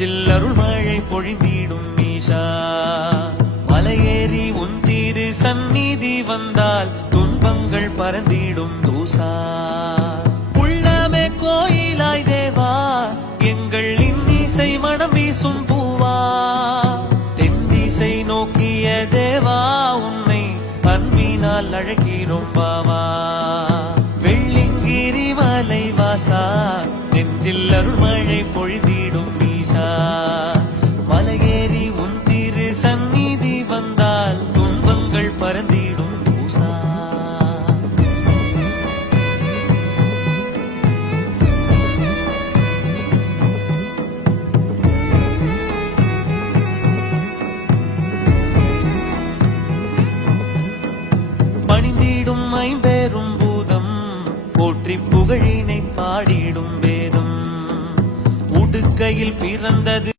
நெஞ்சில் அருள் மழை பொழிந்திடும் ஈஷா. மலையேறி உன் திரு சந்நிதி வந்தால் துன்பங்கள் பறந்திடும் தூசா. உள்ளமே கோயிலாய் தேவா, எங்கள் இன்னிசை மனம் வீசும் பூவா. தென்திசை நோக்கிய தேவா, உன்னை அன்பினால் அழைக்கிறோம் பாவா. வெள்ளிங்கிரி மலை வாசா, நெஞ்சில் அருள் மழை பொழிந்திடும் ஈஷா. மலையேறி உன் திரு சந்நிதி வந்தால் துன்பங்கள் பறந்திடும் பூசா. பணிந்திடும் ஐம்பெரும் பூதம், போற்றி புகழினை பாடிடும் வேதம். உடுக்கையில் பிறந்தது